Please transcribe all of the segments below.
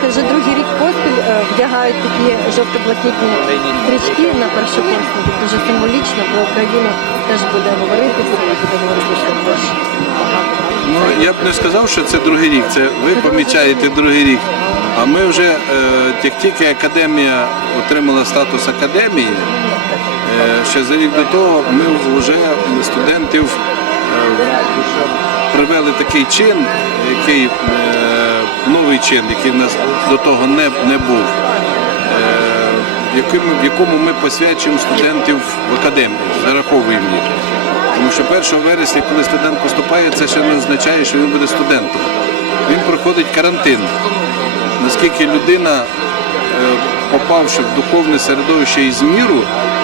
ласка, вже другий рік поспіль е, вдягають такі жовто-блакитні стрічки на першокурсників. Дуже символічно про Україну теж буде говоритися і буде говоритися теж багато. Ну я б не сказав, що це другий рік. Це ви помічаєте другий рік. А ми вже е, як тільки академія отримала статус академії, е, ще за рік до того ми вже студентів привели такий чин, який новий чин, який в нас до того не, не був. Е, в якому, ми посвячуємо студентів в академію, зараховуємо їх. Тому що 1 вересня, коли студент поступає, це ще не означає, що він буде студентом. Він проходить карантин. Наскільки людина, е, попавши в духовне середовище із міру,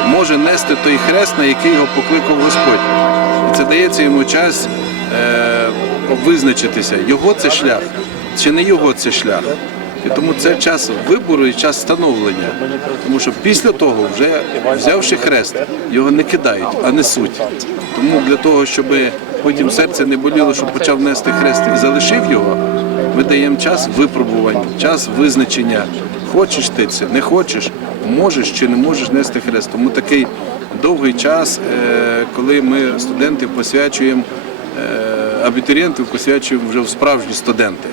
може нести той хрест, на який його покликав Господь. І це дається йому час е, визначитися, його це шлях, чи не його це шлях. І тому це час вибору і час становлення. Тому що після того, вже взявши хрест, його не кидають, а несуть. Тому для того, щоб потім серце не боліло, що почав нести хрест і залишив його, ми даємо час випробувань, час визначення. Хочеш ти це, не хочеш, можеш чи не можеш нести хрест. Тому такий довгий час, е, коли ми студентів посвячуємо, е, абітурієнтів посвячуємо вже в справжні студенти.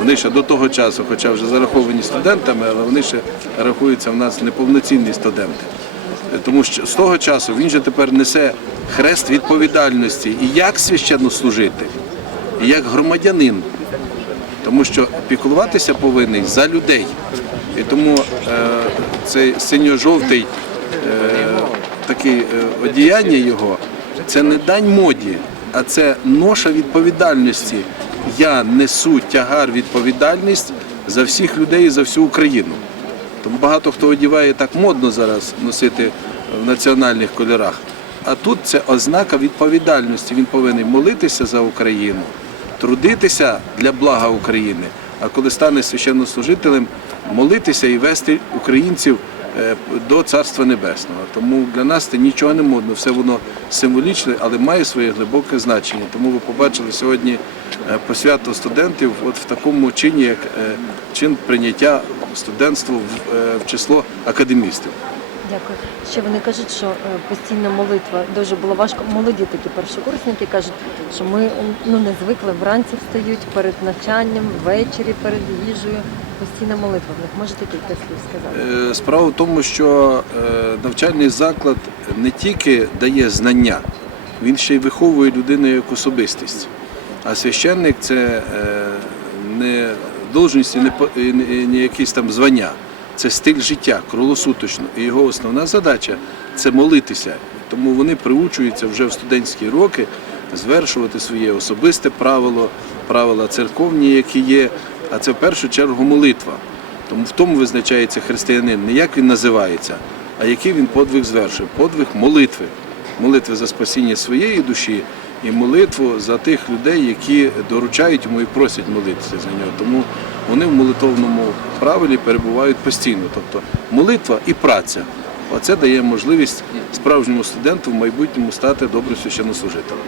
Вони ще до того часу, хоча вже зараховані студентами, але вони ще рахуються в нас неповноцінні студенти. Тому що з того часу він же тепер несе хрест відповідальності і як священнослужитель, і як громадянин. Тому що піклуватися повинен за людей. І тому е, цей синьо-жовтий е, таке одіяння його це не дань моді, а це ноша відповідальності. Я несу тягар відповідальність за всіх людей і за всю Україну. Тому багато хто одіває так модно зараз носити в національних кольорах. А тут це ознака відповідальності. Він повинен молитися за Україну, трудитися для блага України. А коли стане священнослужителем, молитися і вести українців до Царства Небесного. Тому для нас це нічого не модно, все воно символічне, але має своє глибоке значення. Тому ви побачили сьогодні посвято посвяту студентів от в такому чині, як е, чин прийняття студентства е, в число академістів. Дякую. Ще вони кажуть, що е, постійна молитва дуже було важко. Молоді такі першокурсники кажуть, що ми ну не звикли вранці встають перед навчанням, ввечері перед їжею. Постійна молитва в них можете кілька слів сказати. Е, Справа в тому, що е, навчальний заклад не тільки дає знання, він ще й виховує людину як особистість. А священник це не должність і не якісь там звання. Це стиль життя круглосуточно. І його основна задача це молитися. Тому вони приучуються вже в студентські роки звершувати своє особисте правило, правила церковні, які є. А це в першу чергу молитва. Тому в тому визначається християнин, не як він називається, а який він подвиг звершує. Подвиг молитви. Молитви за спасіння своєї душі і молитву за тих людей, які доручають йому і просять молитися за нього. Тому вони в молитовному правилі перебувають постійно. Тобто молитва і праця. Оце дає можливість справжньому студенту в майбутньому стати добрим священнослужителем.